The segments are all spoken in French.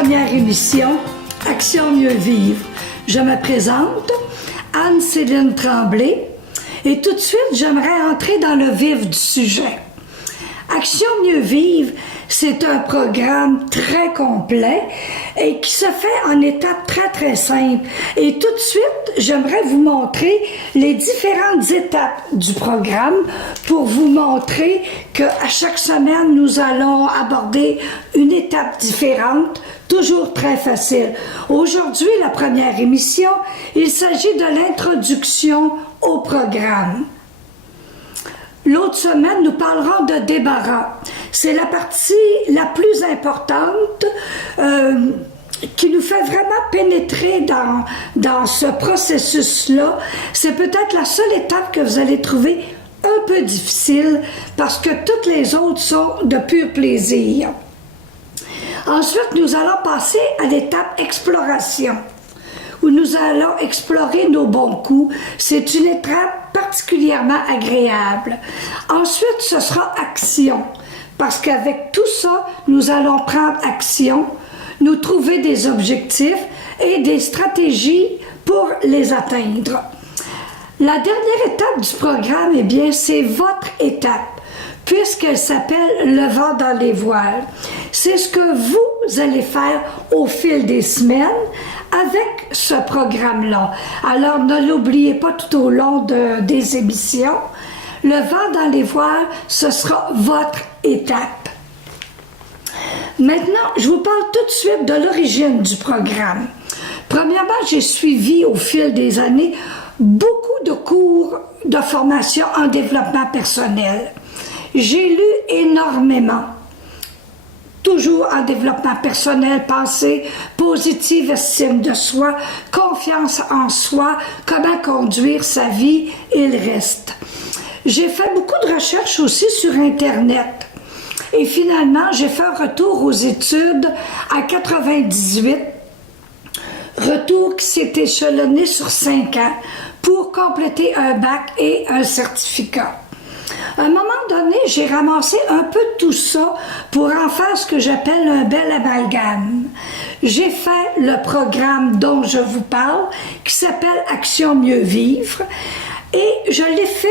première émission, Action mieux vivre. Je me présente, Anne-Céline Tremblay, et tout de suite, j'aimerais entrer dans le vif du sujet. Action mieux vivre, c'est un programme très complet et qui se fait en étapes très simples. Et tout de suite, j'aimerais vous montrer les différentes étapes du programme pour vous montrer qu'à chaque semaine, nous allons aborder une étape différente, toujours très facile. Aujourd'hui, la première émission, il s'agit de l'introduction au programme. L'autre semaine, nous parlerons de débarras. C'est la partie la plus importante qui nous fait vraiment pénétrer dans ce processus-là. C'est peut-être la seule étape que vous allez trouver un peu difficile parce que toutes les autres sont de pur plaisir. Ensuite, nous allons passer à l'étape exploration, où nous allons explorer nos bons coups. C'est une étape particulièrement agréable. Ensuite, ce sera action, parce qu'avec tout ça, nous allons prendre action, nous trouver des objectifs et des stratégies pour les atteindre. La dernière étape du programme, eh bien, c'est votre étape, puisqu'elle s'appelle le vent dans les voiles. C'est ce que vous allez faire au fil des semaines avec ce programme-là. Alors, ne l'oubliez pas tout au long des émissions. Le vent dans les voiles, ce sera votre étape. Maintenant, je vous parle tout de suite de l'origine du programme. Premièrement, j'ai suivi au fil des années beaucoup de cours de formation en développement personnel. J'ai lu énormément. Toujours en développement personnel, pensée positive, estime de soi, confiance en soi, comment conduire sa vie et le reste. J'ai fait beaucoup de recherches aussi sur Internet. Et finalement, j'ai fait un retour aux études en 98, retour qui s'est échelonné sur 5 ans pour compléter un bac et un certificat. À un moment donné, j'ai ramassé un peu de tout ça pour en faire ce que j'appelle un bel amalgame. J'ai fait le programme dont je vous parle, qui s'appelle Action mieux vivre, et je l'ai fait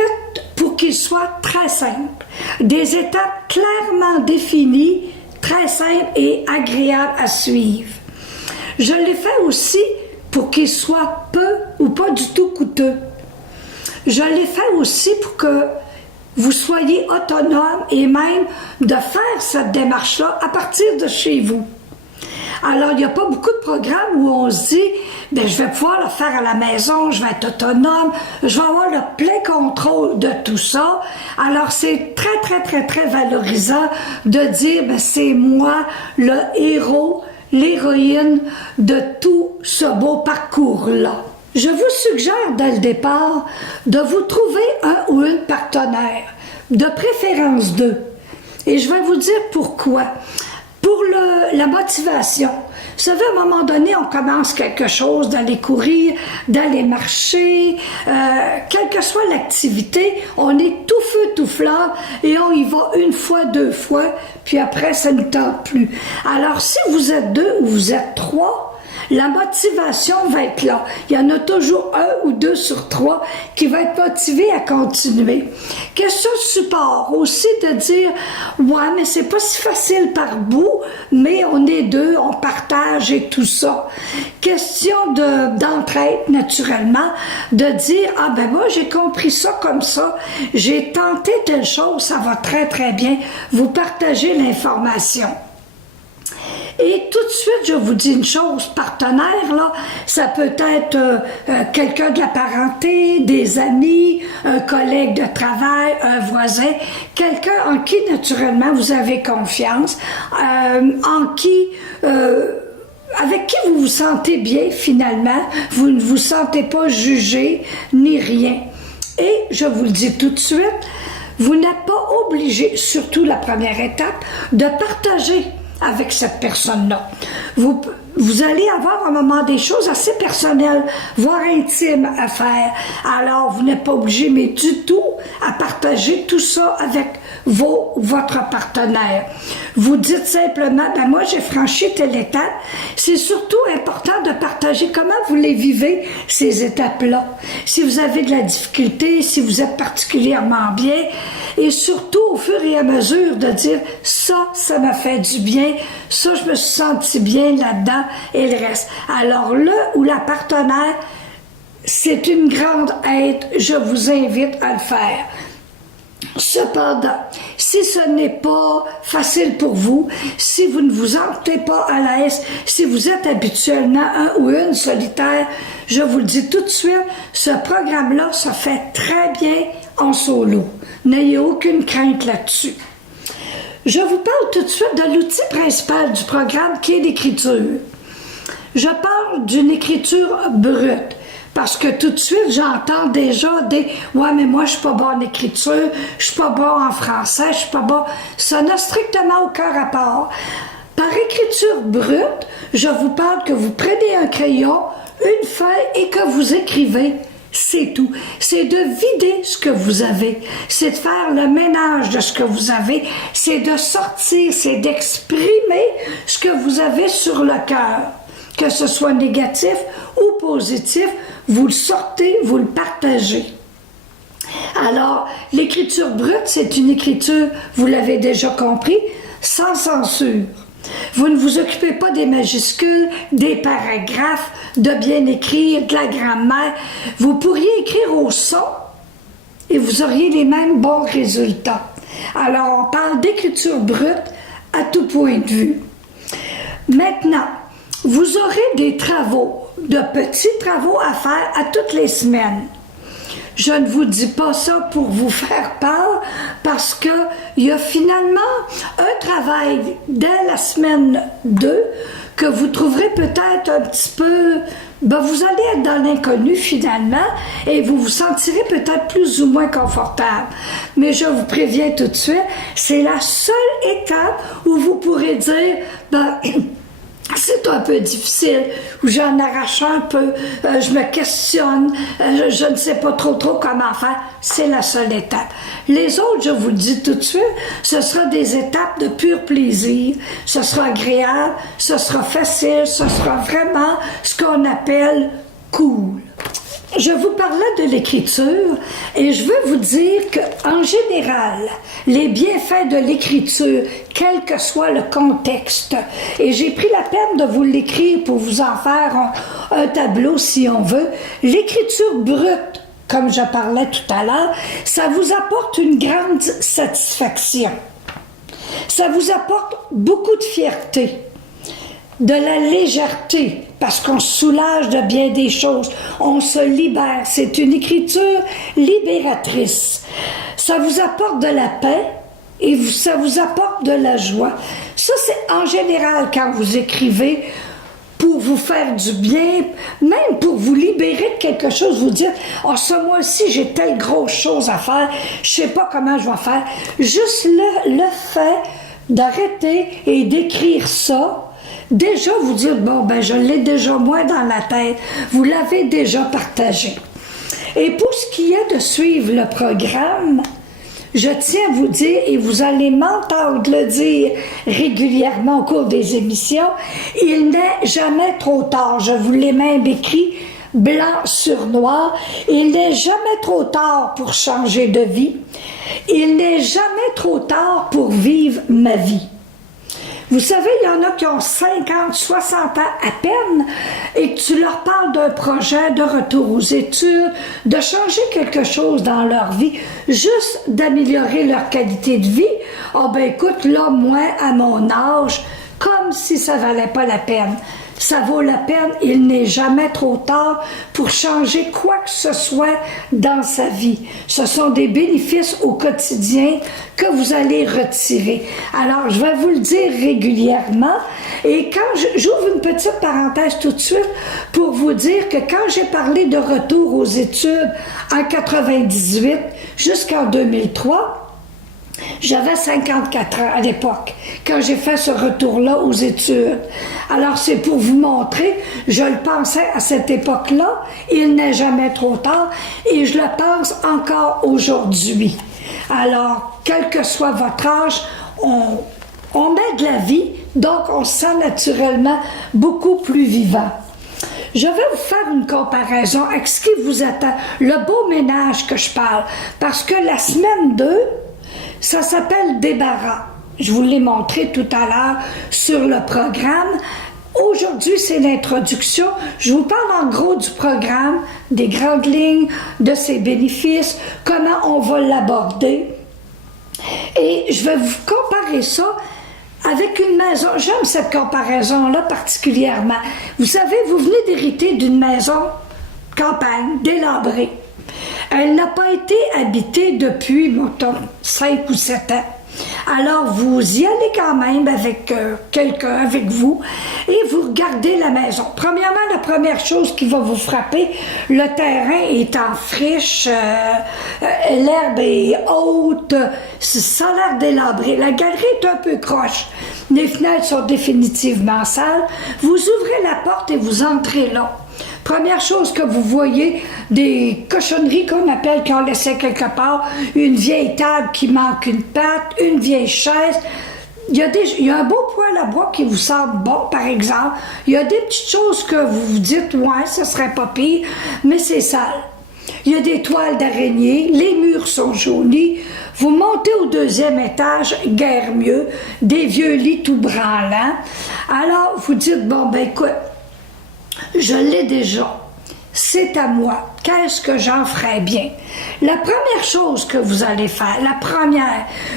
pour qu'il soit très simple. Des étapes clairement définies, très simples et agréables à suivre. Je l'ai fait aussi pour qu'il soit peu ou pas du tout coûteux. Je l'ai fait aussi pour que vous soyez autonome et même de faire cette démarche-là à partir de chez vous. Alors, il n'y a pas beaucoup de programmes où on se dit, bien, je vais pouvoir le faire à la maison, je vais être autonome, je vais avoir le plein contrôle de tout ça. Alors, c'est très valorisant de dire, bien, c'est moi le héros, l'héroïne de tout ce beau parcours-là. Je vous suggère dès le départ de vous trouver un ou une partenaire, de préférence 2. Et je vais vous dire pourquoi. Pour la motivation. Vous savez, à un moment donné, on commence quelque chose, d'aller courir, d'aller marcher, quelle que soit l'activité, on est tout feu, tout flamme et on y va une fois, 2 fois, puis après, ça ne nous tente plus. Alors, si vous êtes 2 ou vous êtes 3, la motivation va être là. Il y en a toujours 1 ou 2 sur 3 qui va être motivé à continuer. Question de support aussi de dire « Ouais, mais c'est pas si facile par bout, mais on est 2, on partage et tout ça. » Question d'entraide, naturellement, de dire « Ah ben moi, j'ai compris ça comme ça, j'ai tenté telle chose, ça va très bien. » Vous partagez l'information. Et tout de suite, je vous dis une chose, partenaire, là, ça peut être quelqu'un de la parenté, des amis, un collègue de travail, un voisin, quelqu'un en qui, naturellement, vous avez confiance, avec qui vous vous sentez bien, finalement, vous ne vous sentez pas jugé, ni rien. Et, je vous le dis tout de suite, vous n'êtes pas obligé, surtout la première étape, de partager avec cette personne-là. vous allez avoir un moment des choses assez personnelles, voire intimes à faire. Alors, vous n'êtes pas obligé, mais du tout, à partager tout ça avec votre partenaire. Vous dites simplement, ben moi, j'ai franchi telle étape. C'est surtout important de partager comment vous les vivez, ces étapes-là. Si vous avez de la difficulté, si vous êtes particulièrement bien, et surtout, au fur et à mesure, de dire, ça m'a fait du bien, ça, je me suis senti bien là-dedans, et le reste. Alors, le ou la partenaire, c'est une grande aide. Je vous invite à le faire. Cependant, si ce n'est pas facile pour vous, si vous ne vous sentez pas à l'aise, si vous êtes habituellement un ou une solitaire, je vous le dis tout de suite, ce programme-là se fait très bien en solo. N'ayez aucune crainte là-dessus. Je vous parle tout de suite de l'outil principal du programme qui est l'écriture. Je parle d'une écriture brute. Parce que tout de suite, j'entends déjà des « Ouais, mais moi, je suis pas bon en écriture, je suis pas bon en français, je suis pas bon... » Ça n'a strictement aucun rapport. Par écriture brute, je vous parle que vous prenez un crayon, une feuille et que vous écrivez. C'est tout. C'est de vider ce que vous avez. C'est de faire le ménage de ce que vous avez. C'est de sortir, c'est d'exprimer ce que vous avez sur le cœur. Que ce soit négatif ou positif, vous le sortez, vous le partagez. Alors, l'écriture brute, c'est une écriture, vous l'avez déjà compris, sans censure. Vous ne vous occupez pas des majuscules, des paragraphes, de bien écrire, de la grammaire. Vous pourriez écrire au son et vous auriez les mêmes bons résultats. Alors, on parle d'écriture brute à tout point de vue. Maintenant, vous aurez des travaux, de petits travaux à faire à toutes les semaines. Je ne vous dis pas ça pour vous faire peur, parce qu'il y a finalement un travail dès la semaine 2 que vous trouverez peut-être un petit peu... vous allez être dans l'inconnu finalement et vous vous sentirez peut-être plus ou moins confortable. Mais je vous préviens tout de suite, c'est la seule étape où vous pourrez dire... c'est un peu difficile, ou j'en arrache un peu, je me questionne, je ne sais pas trop comment faire. C'est la seule étape. Les autres, je vous le dis tout de suite, ce sera des étapes de pur plaisir. Ce sera agréable, ce sera facile, ce sera vraiment ce qu'on appelle cool. Je vous parlais de l'écriture et je veux vous dire qu'en général, les bienfaits de l'écriture, quel que soit le contexte, et j'ai pris la peine de vous l'écrire pour vous en faire un tableau si on veut, l'écriture brute, comme je parlais tout à l'heure, ça vous apporte une grande satisfaction. Ça vous apporte beaucoup de fierté, de la légèreté, parce qu'on se soulage de bien des choses, on se libère. C'est une écriture libératrice. Ça vous apporte de la paix et ça vous apporte de la joie. Ça, c'est en général quand vous écrivez pour vous faire du bien, même pour vous libérer de quelque chose, vous dire « Oh, ce mois-ci, j'ai telle grosse chose à faire, je sais pas comment je vais faire. » Juste le fait d'arrêter et d'écrire ça, déjà vous dire, je l'ai déjà moins dans la tête, vous l'avez déjà partagé. Et pour ce qui est de suivre le programme, je tiens à vous dire, et vous allez m'entendre le dire régulièrement au cours des émissions, il n'est jamais trop tard. Je vous l'ai même écrit blanc sur noir. Il n'est jamais trop tard pour changer de vie. Il n'est jamais trop tard pour vivre ma vie. Vous savez, il y en a qui ont 50, 60 ans à peine et que tu leur parles d'un projet de retour aux études, de changer quelque chose dans leur vie, juste d'améliorer leur qualité de vie. Écoute, là, moi, à mon âge, comme si ça valait pas la peine. Ça vaut la peine, il n'est jamais trop tard pour changer quoi que ce soit dans sa vie. Ce sont des bénéfices au quotidien que vous allez retirer. Alors, je vais vous le dire régulièrement. Et quand j'ouvre une petite parenthèse tout de suite pour vous dire que quand j'ai parlé de retour aux études en 98 jusqu'en 2003, J'avais 54 ans à l'époque, quand j'ai fait ce retour-là aux études. Alors, c'est pour vous montrer, je le pensais à cette époque-là, il n'est jamais trop tard, et je le pense encore aujourd'hui. Alors, quel que soit votre âge, on met de la vie, donc on se sent naturellement beaucoup plus vivant. Je vais vous faire une comparaison avec ce qui vous attend, le beau ménage que je parle, parce que la semaine 2, ça s'appelle débarras. Je vous l'ai montré tout à l'heure sur le programme. Aujourd'hui, c'est l'introduction. Je vous parle en gros du programme, des grandes lignes, de ses bénéfices, comment on va l'aborder. Et je vais vous comparer ça avec une maison. J'aime cette comparaison-là particulièrement. Vous savez, vous venez d'hériter d'une maison campagne, délabrée. Elle n'a pas été habitée depuis, mettons, 5 ou 7 ans. Alors, vous y allez quand même avec quelqu'un, avec vous, et vous regardez la maison. Premièrement, la première chose qui va vous frapper, le terrain est en friche, l'herbe est haute, ça a l'air délabré. La galerie est un peu croche. Les fenêtres sont définitivement sales. Vous ouvrez la porte et vous entrez là. Première chose que vous voyez, des cochonneries qu'on appelle, qu'on laissait quelque part, une vieille table qui manque une patte, une vieille chaise. Il y a un beau poêle à bois qui vous semble bon, par exemple. Il y a des petites choses que vous vous dites, ouais, ça serait pas pire, mais c'est sale. Il y a des toiles d'araignée, les murs sont jaunis. Vous montez au 2e étage, guère mieux, des vieux lits tout branlants. Alors, vous dites, bon, ben écoute, je l'ai déjà. C'est à moi. Qu'est-ce que j'en ferais bien? La première chose que vous allez faire,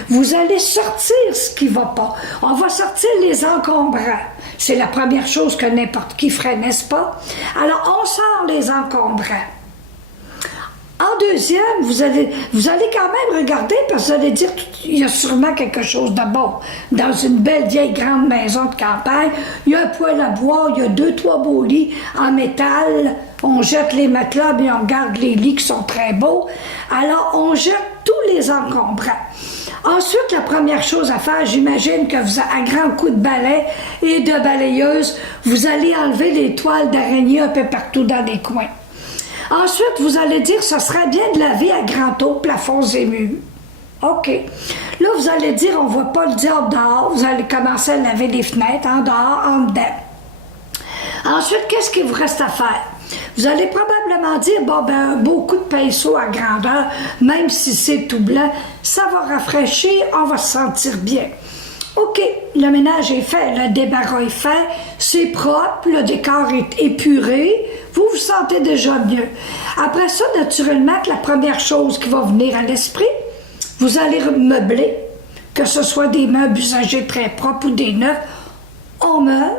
vous allez sortir ce qui ne va pas. On va sortir les encombrants. C'est la première chose que n'importe qui ferait, n'est-ce pas? Alors, on sort les encombrants. En deuxième, vous allez quand même regarder parce que vous allez dire il y a sûrement quelque chose de bon. Dans une belle vieille grande maison de campagne, il y a un poêle à bois, il y a 2-3 beaux lits en métal. On jette les matelas, mais on garde les lits qui sont très beaux. Alors, on jette tous les encombrants. Ensuite, la première chose à faire, j'imagine que vous, à grands coups de balai et de balayeuse, vous allez enlever les toiles d'araignée un peu partout dans les coins. Ensuite, vous allez dire, ce serait bien de laver à grand eau, plafonds et murs. OK. Là, vous allez dire, on ne voit pas le diable dehors. Vous allez commencer à laver les fenêtres, en dehors, en dedans. Ensuite, qu'est-ce qu'il vous reste à faire? Vous allez probablement dire, bon, ben, un beau coup de pinceau à grandeur, même si c'est tout blanc, ça va rafraîchir, on va se sentir bien. OK, le ménage est fait, le débarras est fait, c'est propre, le décor est épuré, vous vous sentez déjà mieux. Après ça, naturellement, que la première chose qui va venir à l'esprit, vous allez meubler, que ce soit des meubles usagés très propres ou des neufs, on meuble.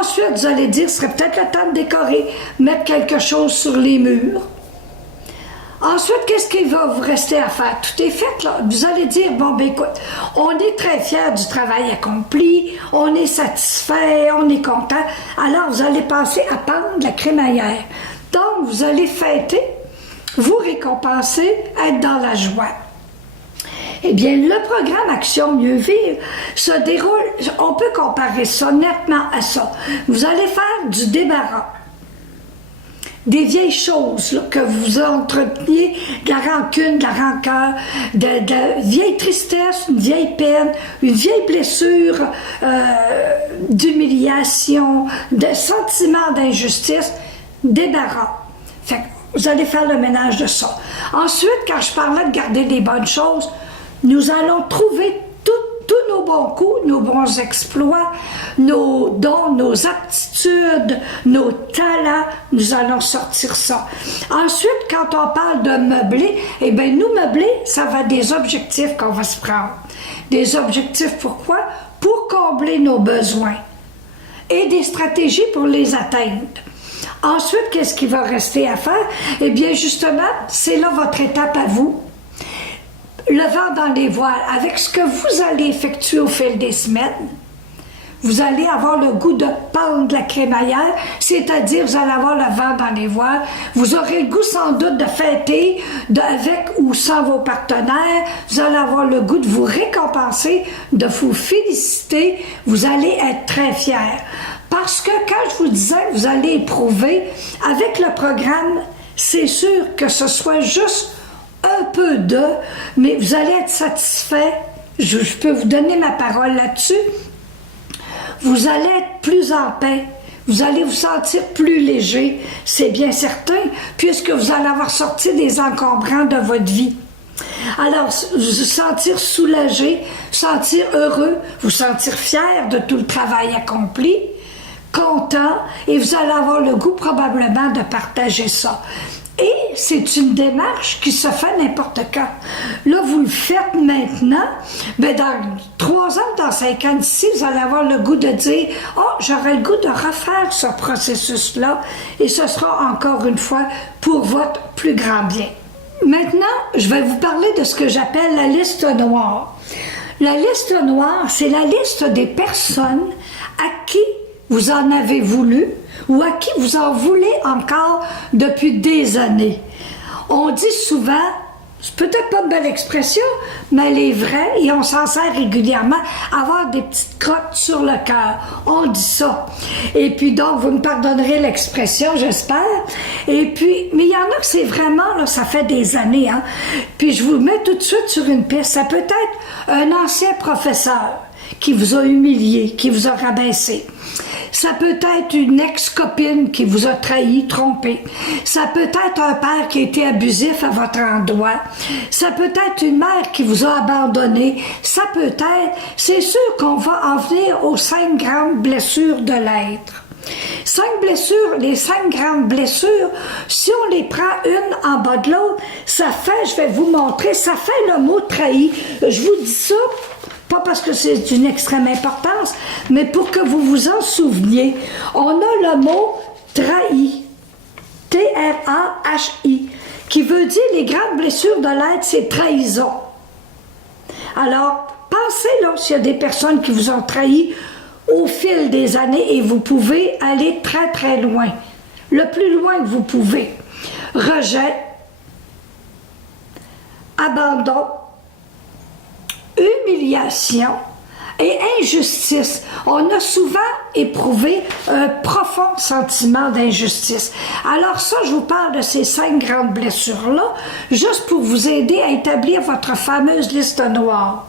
Ensuite, vous allez dire, ce serait peut-être le temps de décorer, mettre quelque chose sur les murs. Ensuite, qu'est-ce qu'il va vous rester à faire? Tout est fait, là. Vous allez dire, bon, ben écoute, on est très fiers du travail accompli, on est satisfait, on est content. Alors, vous allez passer à pendre la crémaillère. Donc, vous allez fêter, vous récompenser, être dans la joie. Eh bien, le programme Action Mieux Vivre se déroule, on peut comparer ça nettement à ça. Vous allez faire du débarras. Des vieilles choses là, que vous entreteniez, de la rancune, de la rancœur, de vieille tristesse, une vieille peine, une vieille blessure, d'humiliation, de sentiment d'injustice, débarras. Fait que vous allez faire le ménage de ça. Ensuite, quand je parlais de garder des bonnes choses, nous allons trouver tous nos bons coups, nos bons exploits, nos dons, nos aptitudes, nos talents, nous allons sortir ça. Ensuite, quand on parle de meubler, eh bien, nous meubler, ça va être des objectifs qu'on va se prendre. Des objectifs pourquoi? Pour combler nos besoins et des stratégies pour les atteindre. Ensuite, qu'est-ce qui va rester à faire? Eh bien, justement, c'est là votre étape à vous. Le vent dans les voiles, avec ce que vous allez effectuer au fil des semaines, vous allez avoir le goût de pendre la crémaillère, c'est-à-dire vous allez avoir le vent dans les voiles. Vous aurez le goût sans doute de fêter avec ou sans vos partenaires. Vous allez avoir le goût de vous récompenser, de vous féliciter. Vous allez être très fiers. Parce que quand je vous disais que vous allez éprouver, avec le programme, c'est sûr que ce soit juste un peu mais vous allez être satisfait. Je peux vous donner ma parole là-dessus. Vous allez être plus en paix. Vous allez vous sentir plus léger, c'est bien certain, puisque vous allez avoir sorti des encombrants de votre vie. Alors, vous sentir soulagé, sentir heureux, vous sentir fier de tout le travail accompli, content, et vous allez avoir le goût probablement de partager ça. Et c'est une démarche qui se fait n'importe quand. Là, vous le faites maintenant, mais dans 3 ans, dans 5 ans d'ici, vous allez avoir le goût de dire « Oh, j'aurais le goût de refaire ce processus-là » et ce sera encore une fois pour votre plus grand bien. Maintenant, je vais vous parler de ce que j'appelle la liste noire. La liste noire, c'est la liste des personnes à qui vous en avez voulu ou à qui vous en voulez encore depuis des années. On dit souvent, c'est peut-être pas une belle expression, mais elle est vraie et on s'en sert régulièrement, avoir des petites crottes sur le cœur. On dit ça. Et puis donc, vous me pardonnerez l'expression, j'espère. Et puis, mais il y en a que c'est vraiment, là, ça fait des années, hein. Puis je vous mets tout de suite sur une piste. Ça peut être un ancien professeur qui vous a humilié, qui vous a rabaissé. Ça peut être une ex-copine qui vous a trahi, trompé. Ça peut être un père qui a été abusif à votre endroit. Ça peut être une mère qui vous a abandonné. Ça peut être, c'est sûr qu'on va en venir aux 5 grandes blessures de l'être. 5 blessures, les 5 grandes blessures, si on les prend une en bas de l'autre, ça fait, je vais vous montrer, ça fait le mot trahi. Je vous dis ça, pas parce que c'est d'une extrême importance, mais pour que vous vous en souveniez. On a le mot trahi, T-R-A-H-I, qui veut dire les grandes blessures de l'être, c'est trahison. Alors, pensez là s'il y a des personnes qui vous ont trahi au fil des années et vous pouvez aller très très loin, le plus loin que vous pouvez. Rejet, abandon, humiliation et injustice. On a souvent éprouvé un profond sentiment d'injustice. Alors ça, je vous parle de ces 5 grandes blessures-là, juste pour vous aider à établir votre fameuse liste noire.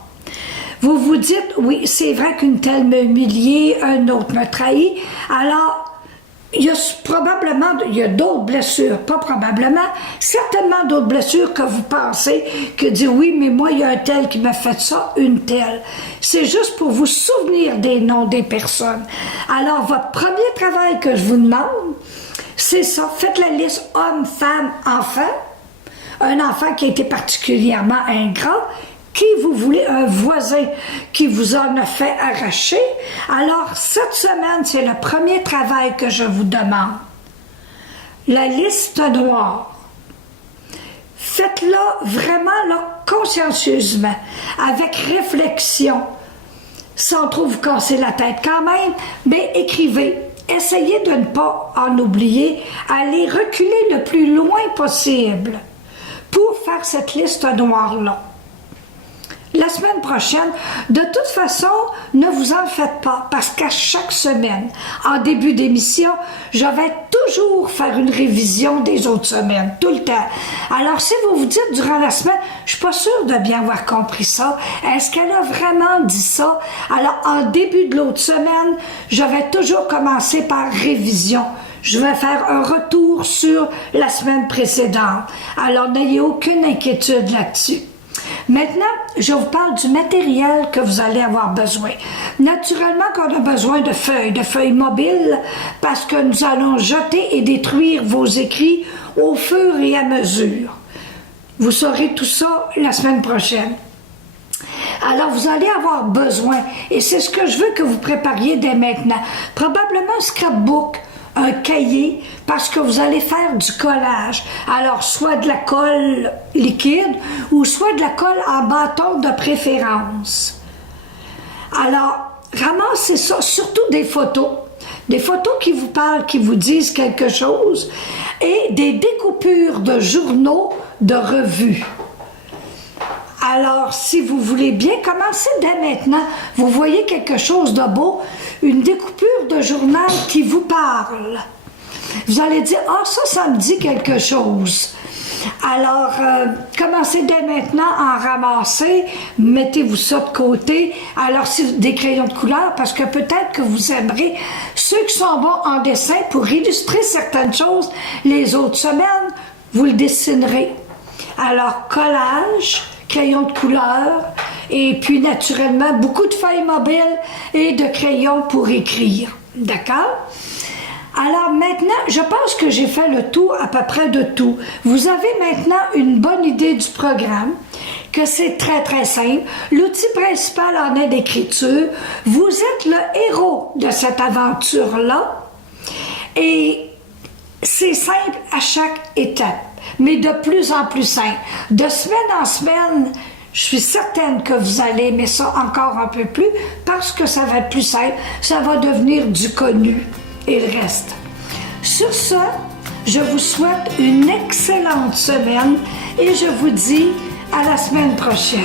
Vous vous dites, oui, c'est vrai qu'une telle m'a humilié, un autre m'a trahi. Alors, il y a d'autres blessures, pas probablement, certainement d'autres blessures que vous pensez que dire oui, mais moi, il y a un tel qui m'a fait ça, une telle. C'est juste pour vous souvenir des noms des personnes. Alors, votre premier travail que je vous demande, c'est ça. Faites la liste homme, femme, enfant. Un enfant qui a été particulièrement ingrat. Qui vous voulez, un voisin qui vous en a fait arracher. Alors, cette semaine, c'est le premier travail que je vous demande. La liste noire. Faites-la vraiment là, consciencieusement, avec réflexion, sans trop vous casser la tête quand même, mais écrivez. Essayez de ne pas en oublier. Allez reculer le plus loin possible pour faire cette liste noire-là. La semaine prochaine, de toute façon, ne vous en faites pas, parce qu'à chaque semaine, en début d'émission, je vais toujours faire une révision des autres semaines, tout le temps. Alors, si vous vous dites durant la semaine, je suis pas sûre de bien avoir compris ça, est-ce qu'elle a vraiment dit ça? Alors, en début de l'autre semaine, je vais toujours commencer par révision. Je vais faire un retour sur la semaine précédente. Alors, n'ayez aucune inquiétude là-dessus. Maintenant, je vous parle du matériel que vous allez avoir besoin. Naturellement qu'on a besoin de feuilles mobiles, parce que nous allons jeter et détruire vos écrits au fur et à mesure. Vous saurez tout ça la semaine prochaine. Alors, vous allez avoir besoin, et c'est ce que je veux que vous prépariez dès maintenant, probablement un scrapbook, un cahier, parce que vous allez faire du collage. Alors, soit de la colle liquide ou soit de la colle en bâton de préférence. Alors, ramassez ça, surtout des photos. Des photos qui vous parlent, qui vous disent quelque chose, et des découpures de journaux, de revues. Alors, si vous voulez bien, commencez dès maintenant. Vous voyez quelque chose de beau, une découpure de journal qui vous parle. Vous allez dire, ah, ça me dit quelque chose. Alors, commencez dès maintenant à en ramasser, mettez-vous ça de côté. Alors, c'est des crayons de couleur, parce que peut-être que vous aimerez ceux qui sont bons en dessin pour illustrer certaines choses. Les autres semaines, vous le dessinerez. Alors, collage, crayons de couleur, et puis naturellement, beaucoup de feuilles mobiles et de crayons pour écrire. D'accord? Alors maintenant, je pense que j'ai fait le tour à peu près de tout. Vous avez maintenant une bonne idée du programme, que c'est très très simple. L'outil principal en est d'écriture. Vous êtes le héros de cette aventure-là et c'est simple à chaque étape, mais de plus en plus simple. De semaine en semaine, je suis certaine que vous allez aimer ça encore un peu plus parce que ça va être plus simple, ça va devenir du connu. Et le reste. Sur ce, je vous souhaite une excellente semaine et je vous dis à la semaine prochaine.